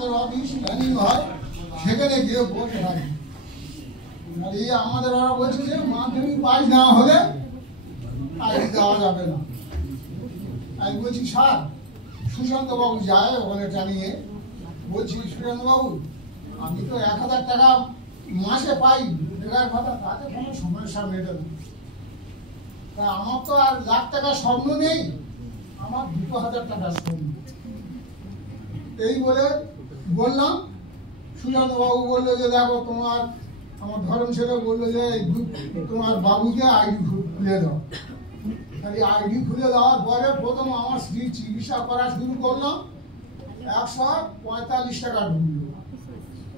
আমাদের office planning হয়, সেখানে গিয়ে বসে থাকি। আর এই আমাদের ওরা বলছে যে মাধ্যমিক পাস না হলে আইডি দেওয়া যাবে না। আমি বলছি স্যার, সুশান্তবাবু যায় ওখানে জানিয়ে, বলছি সুশান্তবাবু আমি তো 1000 টাকা মাসে পাই বেকার ভাতা, তাতে কোনো সমস্যা মেটে না। তা আমার তো আর লাখ টাকার স্বপ্ন নেই, আমার 2000 টাকার স্বপ্ন। এই বলে বললাম, সুশান্তবাবু বললো যে দেখো তোমার, আমার ধরম ছেলে বললো যে তোমার বাবুকে আইডি খুলে দাও। তাই আইডি খুলে দেওয়ার পরে প্রথম আমার স্ত্রী চিকিৎসা করা শুরু করলাম, 145 টাকা ঢুকলো।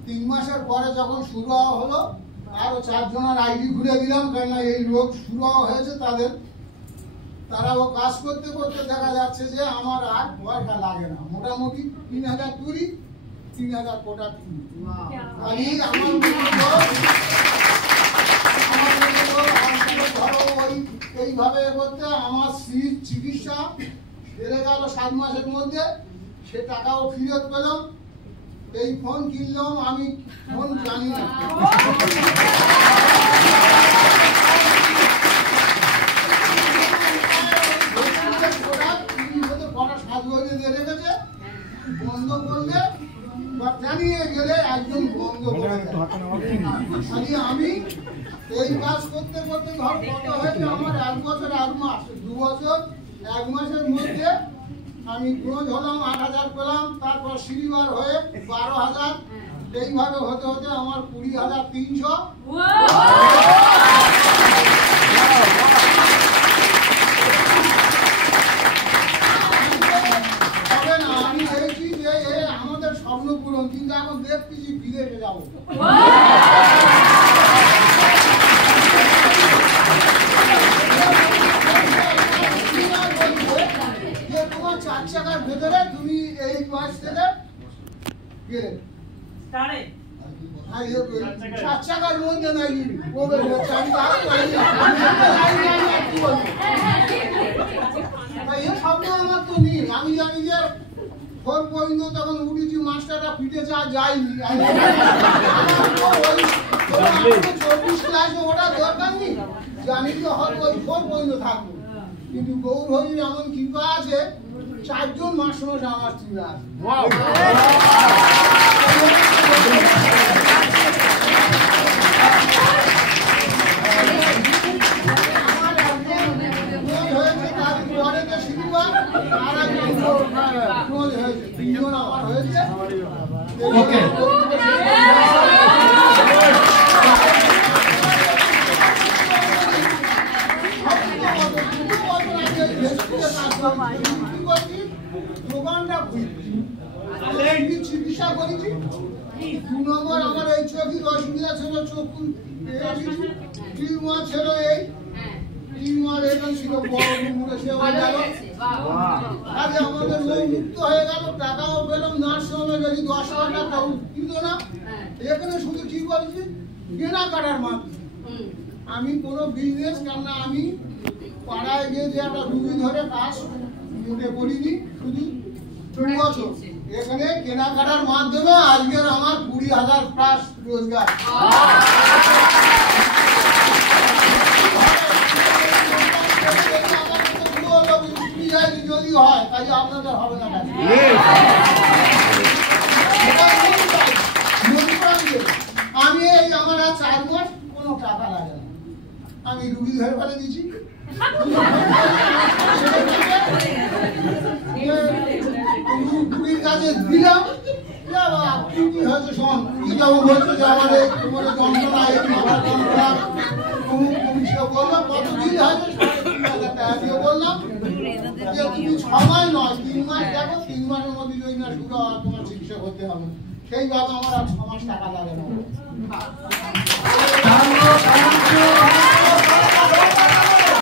3 মাসের পরে যখন শুরু হলো, আরো 4 জনের আইডি খুলে দিলাম, কেননা এই রোগ শুরু হয়েছে তাদের। তারাও কাজ করতে করতে দেখা যাচ্ছে যে আমার আর পয়সা লাগে না, মোটামুটি 3000 তুলি, 3000 কোটা তুলি। এইভাবে করতে আমার স্ত্রীর চিকিৎসা সেরে গেল 7 মাসের মধ্যে, সে টাকাও ফেরত পেলাম। এই ফোন কিনলাম, আমি ফোন জানি না, বন্ধ করলে বা জানিয়ে গেলে একজন বন্ধ করে। আমি এই কাজ করতে করতে ধর কত হয়েছে আমার, 1 বছর 1 মাস, 2 বছর 1 মাসের মধ্যে আমি ক্লোজ হলাম, 8000 পেলাম। তারপর সিলভার হয়ে 12000, এইভাবে হতে হতে আমার 20300। আমি দেখছি যে আমাদের স্বপ্ন পূরণ, কিন্তু এখন দেখতেছি বিদেশে যাবো। তোমার 4 চাকার ভেতরে তুমি এই বয়স থেকে গেলে 4 চাকার মধ্যে নাই স্বপ্ন আমার তো নেই। আমি জানি যে 4 পর্যন্ত তখন উঠেছি, মাস্টারটা ফিটে যায়নি, 24 ক্লাসে ওটা দরকার নেই, জানি যে হয়তো ওই 4 পর্যন্ত থাকবো। কিন্তু গৌর হরির এমন কৃপা আছে, 4 জন মাস্টার আমার ছিল আছে। দোকানটা চিকিৎসা করেছি। 2 নম্বর আমার এই চোখের অসুবিধা ছিল, চক্ষু টিউমার ছিল, এই টিউমার এটা ছিল বড় মুখে, সে হয়ে গেল। আগে আমাদের লোক মুক্ত হয়ে গেল, টাকাও পেলাম। নার্স হোমে যদি 10,000 টাকা কিন্তু না, এখানে শুধু কি করেছি কেনাকাটার মাধ্যমে। আমি কোনো বিজনেস, কেননা আমি পাড়ায় গিয়ে যে একটা রুগী ধরে কাজ মোটে করিনি, শুধু 2 বছর এখানে কেনাকাটার মাধ্যমে আজকের আমার 20,000 প্লাস রোজগার। যদি হয় তাই আপনাদের হবে না। আমি এই আমার আর 4 মাস কোনো টাকা লাগে না, আমি রুগী ধরে ফেলে দিচ্ছি। রুগীর কাছে দিলাম, হয়েছে শোন, বলছে যে আমার এই কোমরে যন্ত্রণা, এই মাথার যন্ত্রণা, বললাম কত দিন হয়েছে, 3,500 টাকা দিয়ে বললাম যে তুমি 6 মাস নয় 3 মাস দেখো, 3 মাসের মধ্যে যদি না শুরু হয় তোমার চিকিৎসা করতে হবে। সেইভাবে আমার আর 6 মাস টাকা লাগে না।